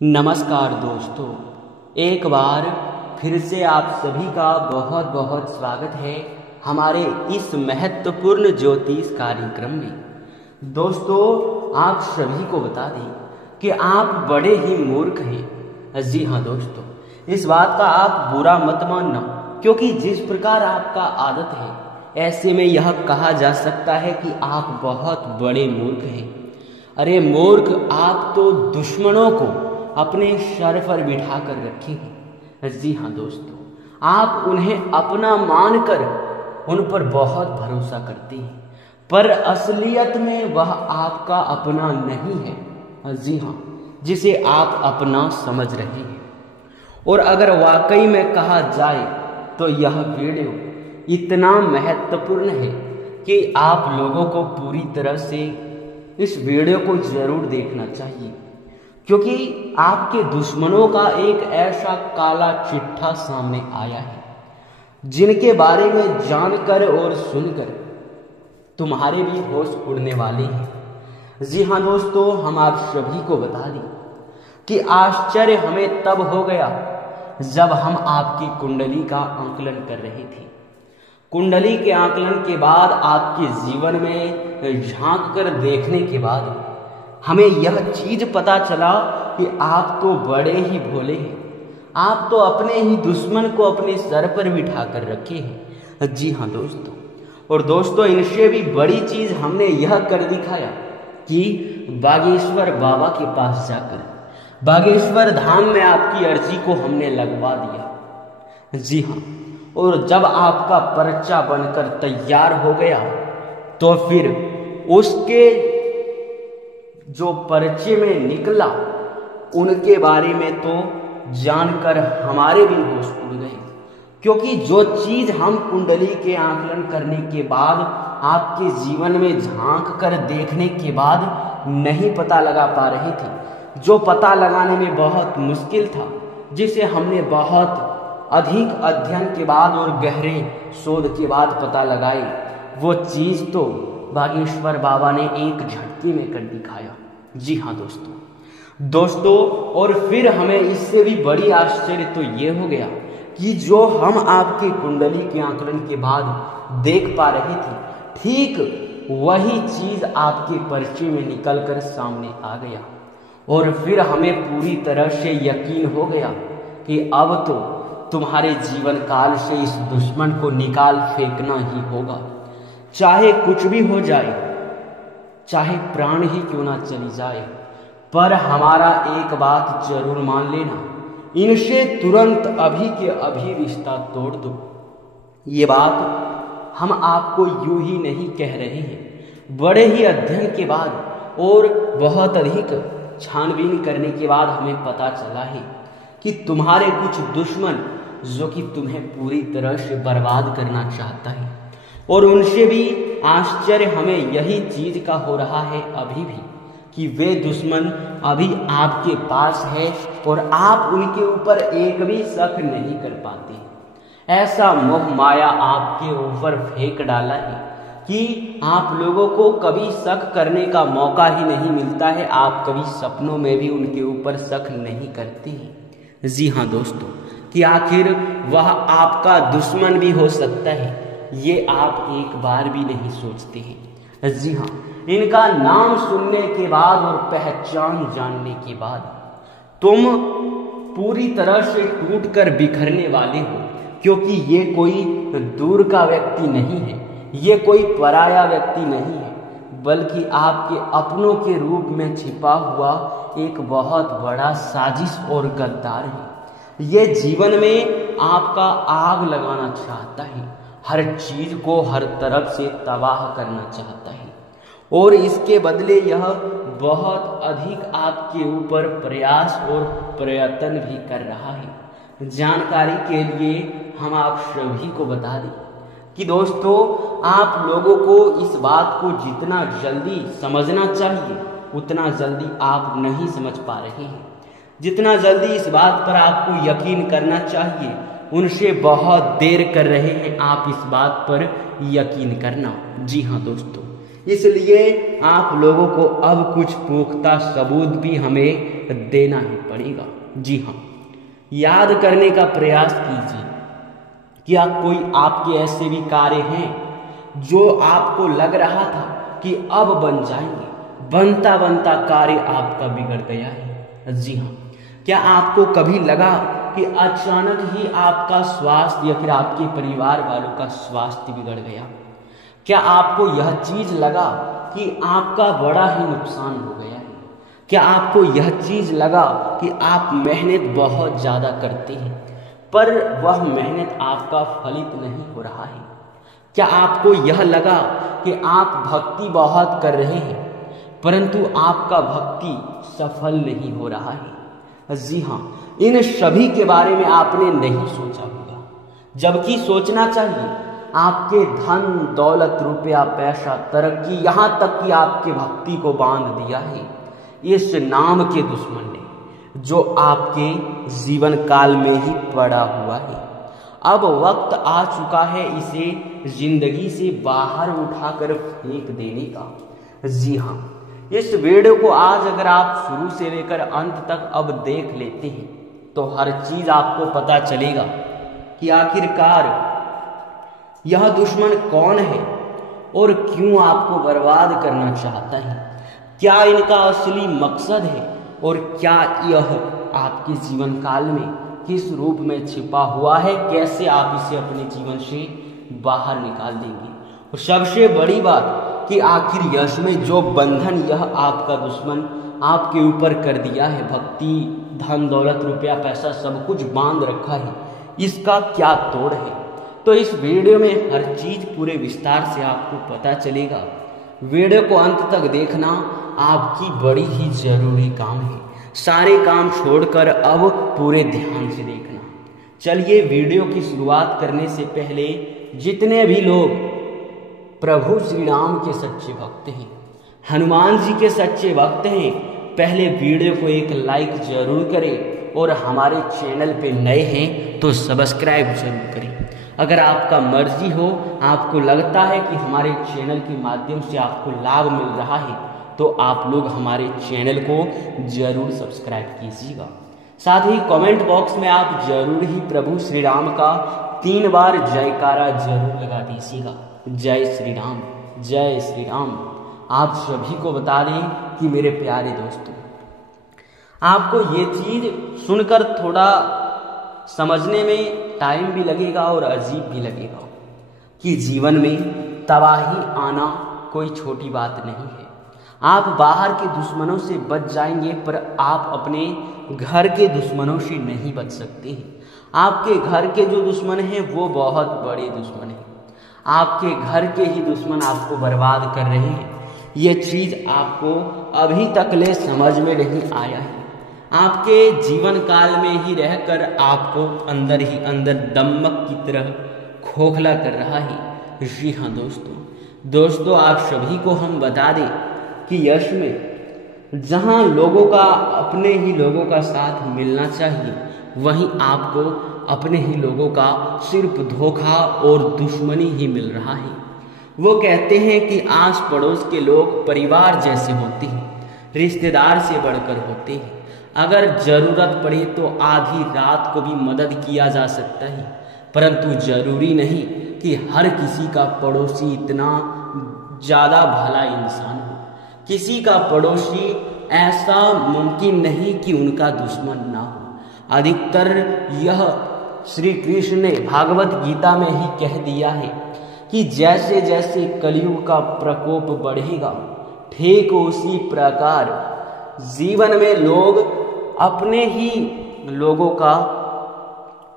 नमस्कार दोस्तों, एक बार फिर से आप सभी का बहुत बहुत स्वागत है हमारे इस महत्वपूर्ण ज्योतिष कार्यक्रम में। दोस्तों, आप सभी को बता दें कि आप बड़े ही मूर्ख हैं। जी हाँ दोस्तों, इस बात का आप बुरा मत मानना, क्योंकि जिस प्रकार आपका आदत है ऐसे में यह कहा जा सकता है कि आप बहुत बड़े मूर्ख हैं। अरे मूर्ख, आप तो दुश्मनों को अपने सर पर बिठा कर रखे हैं। जी हाँ दोस्तों, आप उन्हें अपना मानकर उन पर बहुत भरोसा करते हैं, पर असलियत में वह आपका अपना नहीं है। जी हाँ, जिसे आप अपना समझ रहे हैं। और अगर वाकई में कहा जाए तो यह वीडियो इतना महत्वपूर्ण है कि आप लोगों को पूरी तरह से इस वीडियो को जरूर देखना चाहिए, क्योंकि आपके दुश्मनों का एक ऐसा काला चिट्ठा सामने आया है जिनके बारे में जानकर और सुनकर तुम्हारे भी होश उड़ने वाले हैं। जी हाँ दोस्तों, हम आप सभी को बता दें कि आश्चर्य हमें तब हो गया जब हम आपकी कुंडली का आकलन कर रहे थे। कुंडली के आकलन के बाद, आपके जीवन में झांक कर देखने के बाद हमें यह चीज पता चला कि आप तो बड़े ही भोले हैं। आप तो अपने ही दुश्मन को अपने सर पर बिठा कर रखे हैं। जी हाँ दोस्तों, और दोस्तों इनसे भी बड़ी चीज हमने यह कर दिखाया कि बागेश्वर बाबा के पास जाकर बागेश्वर धाम में आपकी अर्जी को हमने लगवा दिया। जी हाँ, और जब आपका पर्चा बनकर तैयार हो गया तो फिर उसके जो पर्चे में निकला उनके बारे में तो जानकर हमारे भी होश उड़ गए, क्योंकि जो चीज हम कुंडली के आकलन करने के बाद, आपके जीवन में झांक कर देखने के बाद नहीं पता लगा पा रहे थे, जो पता लगाने में बहुत मुश्किल था, जिसे हमने बहुत अधिक अध्ययन के बाद और गहरे शोध के बाद पता लगाई, वो चीज तो बागेश्वर बाबा ने एक झटके में कर दिखाया। जी हाँ दोस्तों, और फिर हमें इससे भी बड़ी आश्चर्य तो ये हो गया कि जो हम आपके कुंडली के आकलन के बाद देख पा रहे थे, ठीक वही चीज आपके पर्चे में निकलकर सामने आ गया। और फिर हमें पूरी तरह से यकीन हो गया कि अब तो तुम्हारे जीवन काल से इस दुश्मन को निकाल फेंकना ही होगा, चाहे कुछ भी हो जाए, चाहे प्राण ही क्यों ना चली जाए, पर हमारा एक बात जरूर मान लेना, इनसे तुरंत अभी के अभी रिश्ता तोड़ दो। ये बात हम आपको यूं ही नहीं कह रहे हैं, बड़े ही अध्ययन के बाद और बहुत अधिक छानबीन करने के बाद हमें पता चला है कि तुम्हारे कुछ दुश्मन जो कि तुम्हें पूरी तरह से बर्बाद करना चाहता है, और उनसे भी आश्चर्य हमें यही चीज का हो रहा है अभी भी कि वे दुश्मन अभी आपके पास है और आप उनके ऊपर एक भी शक नहीं कर पाते। ऐसा मोह माया आपके ऊपर फेंक डाला है कि आप लोगों को कभी शक करने का मौका ही नहीं मिलता है, आप कभी सपनों में भी उनके ऊपर शक नहीं करते हैं। जी हाँ दोस्तों, कि आखिर वह आपका दुश्मन भी हो सकता है, ये आप एक बार भी नहीं सोचते हैं। जी हाँ, इनका नाम सुनने के बाद और पहचान जानने के बाद तुम पूरी तरह से टूटकर बिखरने वाले हो, क्योंकि ये कोई दूर का व्यक्ति नहीं है, ये कोई पराया व्यक्ति नहीं है, बल्कि आपके अपनों के रूप में छिपा हुआ एक बहुत बड़ा साजिश और गद्दार है। ये जीवन में आपका आग लगाना चाहता है, हर चीज को हर तरफ से तबाह करना चाहता है, और इसके बदले यह बहुत अधिक आपके ऊपर प्रयास और प्रयत्न भी कर रहा है। जानकारी के लिए हम आप सभी को बता दें कि दोस्तों, आप लोगों को इस बात को जितना जल्दी समझना चाहिए उतना जल्दी आप नहीं समझ पा रहे हैं। जितना जल्दी इस बात पर आपको यकीन करना चाहिए, उनसे बहुत देर कर रहे हैं आप इस बात पर यकीन करना। जी हाँ दोस्तों, इसलिए आप लोगों को अब कुछ पुख्ता सबूत भी हमें देना ही पड़ेगा। जी हाँ, याद करने का प्रयास कीजिए। क्या कोई आपके ऐसे भी कार्य हैं जो आपको लग रहा था कि अब बन जाएंगे, बनता बनता कार्य आपका बिगड़ गया है? जी हाँ, क्या आपको कभी लगा कि अचानक ही आपका स्वास्थ्य या फिर आपके परिवार वालों का स्वास्थ्य बिगड़ गया? क्या आपको यह चीज लगा कि आपका बड़ा ही नुकसान हो गया है? क्या आपको यह चीज लगा कि आप मेहनत बहुत ज्यादा करते हैं पर वह मेहनत आपका फलित नहीं हो रहा है? क्या आपको यह लगा कि आप भक्ति बहुत कर रहे हैं परंतु आपका भक्ति सफल नहीं हो रहा है? जी हाँ, इन सभी के बारे में आपने नहीं सोचा होगा, जबकि सोचना चाहिए। आपके धन दौलत रुपया पैसा तरक्की यहाँ तक कि आपके भक्ति को बांध दिया है इस नाम के दुश्मन ने, जो आपके जीवन काल में ही पड़ा हुआ है। अब वक्त आ चुका है इसे जिंदगी से बाहर उठाकर फेंक देने का। जी हाँ, इस वीडियो को आज अगर आप शुरू से लेकर अंत तक अब देख लेते हैं तो हर चीज आपको पता चलेगा कि आखिरकार यह दुश्मन कौन है और क्यों आपको बर्बाद करना चाहता है। क्या इनका असली मकसद है और क्या यह आपके जीवन काल में किस रूप में छिपा हुआ है, कैसे आप इसे अपने जीवन से बाहर निकाल देंगे। और सबसे बड़ी बात कि आखिर यश में जो बंधन यह आपका दुश्मन आपके ऊपर कर दिया है, भक्ति धन दौलत रुपया पैसा सब कुछ बांध रखा है, इसका क्या तोड़ है। तो इस वीडियो में हर चीज पूरे विस्तार से आपको पता चलेगा। वीडियो को अंत तक देखना आपकी बड़ी ही जरूरी काम है। सारे काम छोड़कर अब पूरे ध्यान से देखना। चलिए, वीडियो की शुरुआत करने से पहले जितने भी लोग प्रभु श्री राम के सच्चे भक्त हैं, हनुमान जी के सच्चे भक्त हैं, पहले वीडियो को एक लाइक जरूर करें और हमारे चैनल पे नए हैं तो सब्सक्राइब जरूर करें। अगर आपका मर्जी हो, आपको लगता है कि हमारे चैनल के माध्यम से आपको लाभ मिल रहा है तो आप लोग हमारे चैनल को जरूर सब्सक्राइब कीजिएगा। साथ ही कमेंट बॉक्स में आप जरूर ही प्रभु श्री राम का 3 बार जयकारा जरूर लगा दीजिएगा। जय श्री राम, जय श्री राम। आप सभी को बता दें कि मेरे प्यारे दोस्तों, आपको ये चीज सुनकर थोड़ा समझने में टाइम भी लगेगा और अजीब भी लगेगा कि जीवन में तबाही आना कोई छोटी बात नहीं है। आप बाहर के दुश्मनों से बच जाएंगे पर आप अपने घर के दुश्मनों से नहीं बच सकते हैं। आपके घर के जो दुश्मन हैं वो बहुत बड़े दुश्मन हैं। आपके घर के ही दुश्मन आपको बर्बाद कर रहे हैं। ये चीज आपको अभी तक ले समझ में नहीं आया है। आपके जीवन काल में ही रहकर आपको अंदर ही अंदर दमक की तरह खोखला कर रहा है। जी हाँ दोस्तों, आप सभी को हम बता दें कि यश में जहाँ लोगों का अपने ही लोगों का साथ मिलना चाहिए, वहीं आपको अपने ही लोगों का सिर्फ धोखा और दुश्मनी ही मिल रहा है। वो कहते हैं कि आस पड़ोस के लोग परिवार जैसे होते हैं, रिश्तेदार से बढ़कर होते हैं। अगर जरूरत पड़े तो आधी रात को भी मदद किया जा सकता है, परंतु जरूरी नहीं कि हर किसी का पड़ोसी इतना ज्यादा भला इंसान हो। किसी का पड़ोसी ऐसा मुमकिन नहीं कि उनका दुश्मन ना हो। अधिकतर यह श्री कृष्ण ने भागवत गीता में ही कह दिया है कि जैसे जैसे कलयुग का प्रकोप बढ़ेगा, ठीक उसी प्रकार जीवन में लोग अपने ही लोगों का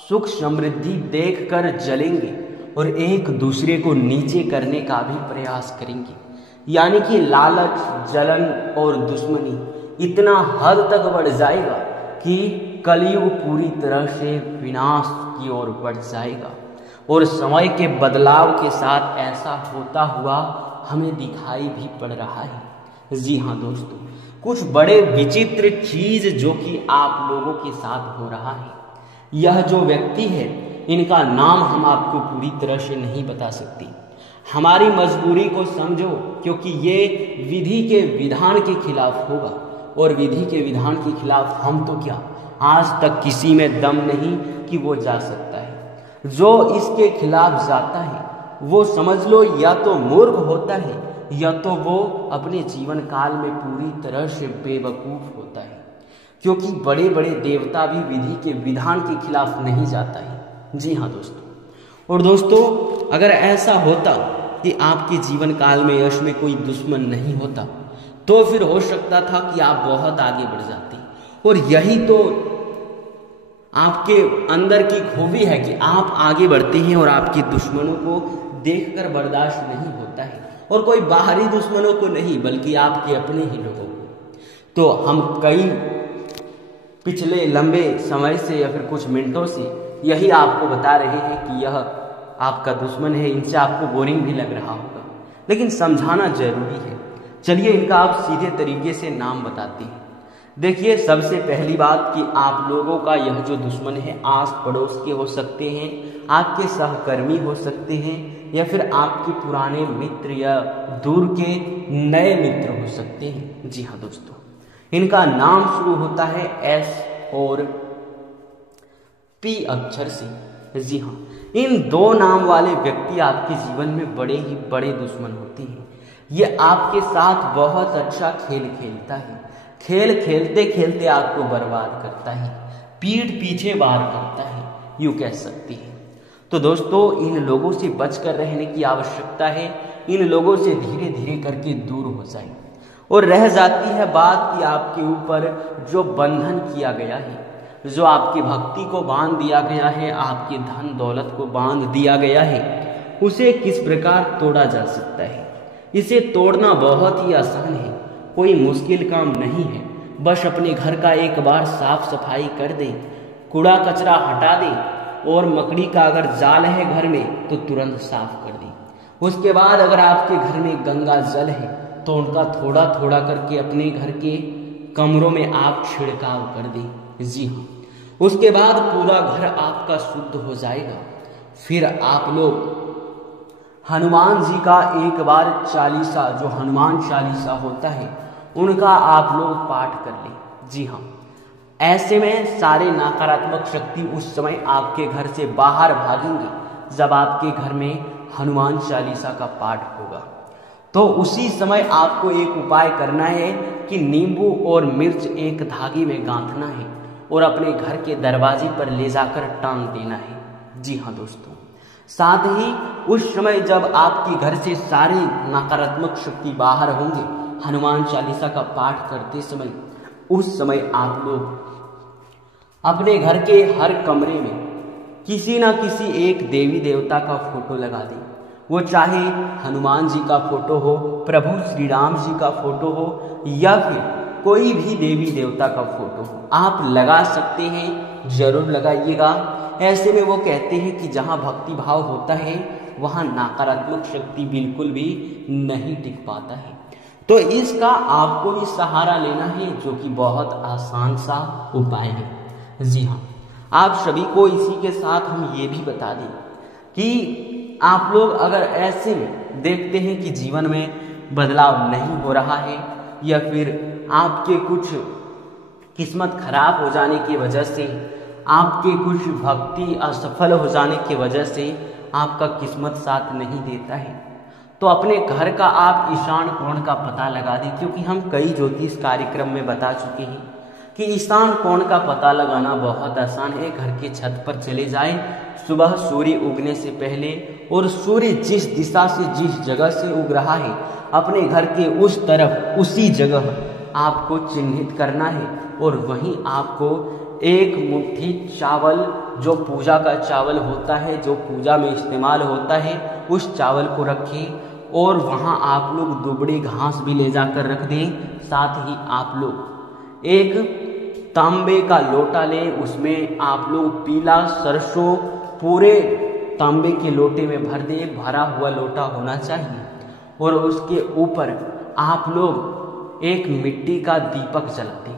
सुख समृद्धि देखकर जलेंगे और एक दूसरे को नीचे करने का भी प्रयास करेंगे। यानी कि लालच, जलन और दुश्मनी इतना हद तक बढ़ जाएगा कि कलयुग पूरी तरह से विनाश की ओर बढ़ जाएगा। और समय के बदलाव के साथ ऐसा होता हुआ हमें दिखाई भी पड़ रहा है। जी हाँ दोस्तों, कुछ बड़े विचित्र चीज जो कि आप लोगों के साथ हो रहा है। यह जो व्यक्ति है, इनका नाम हम आपको पूरी तरह से नहीं बता सकते। हमारी मजबूरी को समझो, क्योंकि ये विधि के विधान के खिलाफ होगा, और विधि के विधान के खिलाफ हम तो क्या, आज तक किसी में दम नहीं कि वो जा सकता है। जो इसके खिलाफ जाता है वो समझ लो या तो मूर्ख होता है, या तो वो अपने जीवन काल में पूरी तरह से बेवकूफ होता है, क्योंकि बड़े बड़े देवता भी विधि के विधान के खिलाफ नहीं जाता है। जी हाँ दोस्तों, और दोस्तों अगर ऐसा होता कि आपके जीवन काल में यश में कोई दुश्मन नहीं होता, तो फिर हो सकता था कि आप बहुत आगे बढ़ जाते। और यही तो आपके अंदर की खूबी है कि आप आगे बढ़ते हैं और आपके दुश्मनों को देखकर बर्दाश्त नहीं होता है, और कोई बाहरी दुश्मनों को नहीं बल्कि आपके अपने ही लोगों को। तो हम कई पिछले लंबे समय से या फिर कुछ मिनटों से यही आपको बता रहे हैं कि यह आपका दुश्मन है, इनसे आपको बोरिंग भी लग रहा होगा, लेकिन समझाना जरूरी है। चलिए इनका आप सीधे तरीके से नाम बताते हैं। देखिए, सबसे पहली बात कि आप लोगों का यह जो दुश्मन है आस पड़ोस के हो सकते हैं, आपके सहकर्मी हो सकते हैं, या फिर आपके पुराने मित्र या दूर के नए मित्र हो सकते हैं। जी हाँ दोस्तों, इनका नाम शुरू होता है एस और पी अक्षर से। जी हाँ, इन दो नाम वाले व्यक्ति आपके जीवन में बड़े ही बड़े दुश्मन होते हैं। ये आपके साथ बहुत अच्छा खेल खेलता है, खेल खेलते खेलते आपको बर्बाद करता है, पीठ पीछे वार करता है, यूं कह सकती है। तो दोस्तों इन लोगों से बचकर रहने की आवश्यकता है। इन लोगों से धीरे धीरे करके दूर हो जाए। और रह जाती है बात कि आपके ऊपर जो बंधन किया गया है, जो आपकी भक्ति को बांध दिया गया है, आपके धन दौलत को बांध दिया गया है, उसे किस प्रकार तोड़ा जा सकता है। इसे तोड़ना बहुत ही आसान है, कोई मुश्किल काम नहीं है। बस अपने घर का एक बार साफ सफाई कर दे, कूड़ा कचरा हटा दे, और मकड़ी का अगर जाल है घर में तो तुरंत साफ कर दे। उसके बाद अगर आपके घर में गंगा जल है तो उनका थोड़ा थोड़ा करके अपने घर के कमरों में आप छिड़काव कर दें। जी हाँ, उसके बाद पूरा घर आपका शुद्ध हो जाएगा। फिर आप लोग हनुमान जी का एक बार चालीसा, जो हनुमान चालीसा होता है, उनका आप लोग पाठ कर लें। जी हाँ, ऐसे में सारे नकारात्मक शक्ति उस समय आपके घर से बाहर भागेंगे जब आपके घर में हनुमान चालीसा का पाठ होगा। तो उसी समय आपको एक उपाय करना है कि नींबू और मिर्च एक धागे में गांथना है और अपने घर के दरवाजे पर ले जाकर टांग देना है। जी हाँ दोस्तों, साथ ही उस समय जब आपके घर से सारी नकारात्मक शक्ति बाहर होंगे हनुमान चालीसा का पाठ करते समय, उस समय आप लोग अपने घर के हर कमरे में किसी ना किसी एक देवी देवता का फोटो लगा दें। वो चाहे हनुमान जी का फोटो हो, प्रभु श्री राम जी का फोटो हो, या फिर कोई भी देवी देवता का फोटो हो, आप लगा सकते हैं, जरूर लगाइएगा। ऐसे में वो कहते हैं कि जहाँ भक्ति भाव होता है वहाँ नकारात्मक शक्ति बिल्कुल भी नहीं टिक पाता है। तो इसका आपको भी सहारा लेना है, जो कि बहुत आसान सा उपाय है। जी हाँ, आप सभी को इसी के साथ हम ये भी बता दें कि आप लोग अगर ऐसे में देखते हैं कि जीवन में बदलाव नहीं हो रहा है, या फिर आपके कुछ किस्मत खराब हो जाने की वजह से, आपके कुछ भक्ति असफल हो जाने की वजह से आपका किस्मत साथ नहीं देता है, तो अपने घर का आप ईशान कोण का पता लगा दें। क्योंकि हम कई ज्योतिष कार्यक्रम में बता चुके हैं कि ईशान कोण का पता लगाना बहुत आसान है। घर के छत पर चले जाएं सुबह सूर्य उगने से पहले, और सूर्य जिस दिशा से, जिस जगह से उग रहा है, अपने घर के उस तरफ, उसी जगह आपको चिन्हित करना है। और वहीं आपको एक मुट्ठी चावल, जो पूजा का चावल होता है, जो पूजा में इस्तेमाल होता है, उस चावल को रखें। और वहाँ आप लोग दुबड़ी घास भी ले जाकर रख दें। साथ ही आप लोग एक तांबे का लोटा लें, उसमें आप लोग पीला सरसों पूरे तांबे के लोटे में भर दें। भरा हुआ लोटा होना चाहिए, और उसके ऊपर आप लोग एक मिट्टी का दीपक जलाते।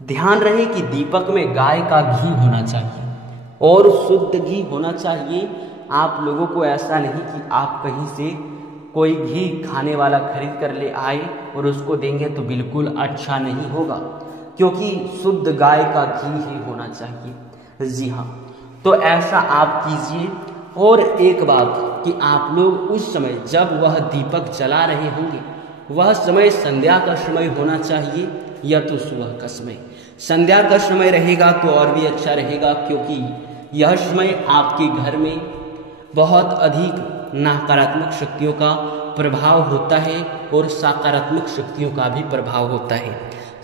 ध्यान रहे कि दीपक में गाय का घी होना चाहिए और शुद्ध घी होना चाहिए। आप लोगों को ऐसा नहीं कि आप कहीं से कोई घी खाने वाला खरीद कर ले आए और उसको देंगे तो बिल्कुल अच्छा नहीं होगा, क्योंकि शुद्ध गाय का घी ही होना चाहिए। जी हाँ, तो ऐसा आप कीजिए। और एक बात कि आप लोग उस समय जब वह दीपक जला रहे होंगे, वह समय संध्या का समय होना चाहिए या तो सुबह का समय। संध्या का समय रहेगा तो और भी अच्छा रहेगा, क्योंकि यह समय आपके घर में बहुत अधिक नकारात्मक शक्तियों का प्रभाव होता है और सकारात्मक शक्तियों का भी प्रभाव होता है।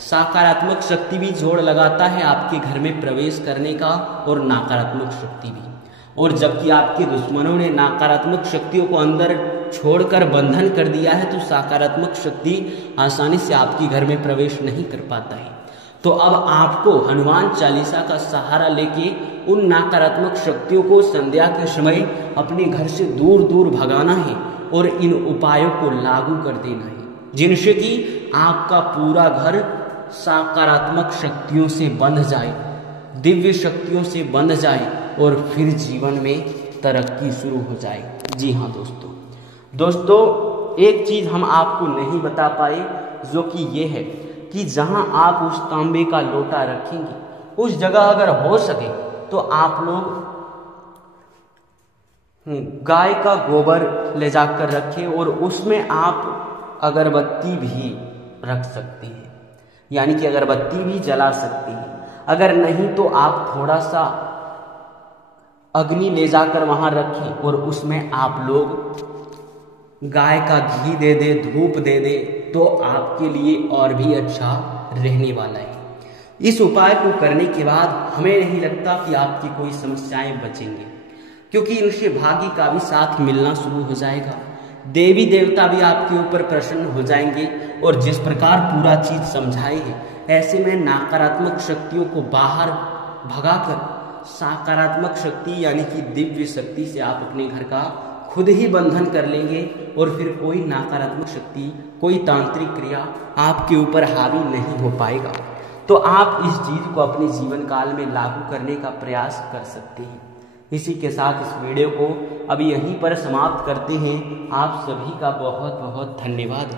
सकारात्मक शक्ति भी जोड़ लगाता है आपके घर में प्रवेश करने का और नकारात्मक शक्ति भी। और जबकि आपके दुश्मनों ने नकारात्मक शक्तियों को अंदर छोड़कर बंधन कर दिया है, तो सकारात्मक शक्ति आसानी से आपके घर में प्रवेश नहीं कर पाता है। तो अब आपको हनुमान चालीसा का सहारा लेके उन नकारात्मक शक्तियों को संध्या के समय अपने घर से दूर दूर भगाना है और इन उपायों को लागू कर देना है, जिनसे कि आपका पूरा घर सकारात्मक शक्तियों से बंध जाए, दिव्य शक्तियों से बंध जाए और फिर जीवन में तरक्की शुरू हो जाए। जी हाँ दोस्तों, एक चीज हम आपको नहीं बता पाए, जो कि ये है कि जहां आप उस तांबे का लोटा रखेंगे, उस जगह अगर हो सके तो आप लोग गाय का गोबर ले जाकर रखें और उसमें आप अगरबत्ती भी रख सकते हैं, यानी कि अगरबत्ती भी जला सकते हैं। अगर नहीं तो आप थोड़ा सा अग्नि ले जाकर वहां रखें और उसमें आप लोग गाय का घी दे दे, धूप दे दे, तो आपके लिए और भी अच्छा रहने वाला है। इस उपाय को करने के बाद हमें नहीं लगता कि आपकी कोई समस्याएं बचेंगे, क्योंकि इनसे भाग्य का भी साथ मिलना शुरू हो जाएगा। देवी देवता भी आपके ऊपर प्रसन्न हो जाएंगे और जिस प्रकार पूरा चीज समझाए हैं, ऐसे में नकारात्मक शक्तियों को बाहर भगाकर सकारात्मक शक्ति यानी कि दिव्य शक्ति से आप अपने घर का खुद ही बंधन कर लेंगे और फिर कोई नकारात्मक शक्ति, कोई तांत्रिक क्रिया आपके ऊपर हावी नहीं हो पाएगा। तो आप इस चीज को अपने जीवन काल में लागू करने का प्रयास कर सकते हैं। इसी के साथ इस वीडियो को अब यहीं पर समाप्त करते हैं। आप सभी का बहुत बहुत धन्यवाद।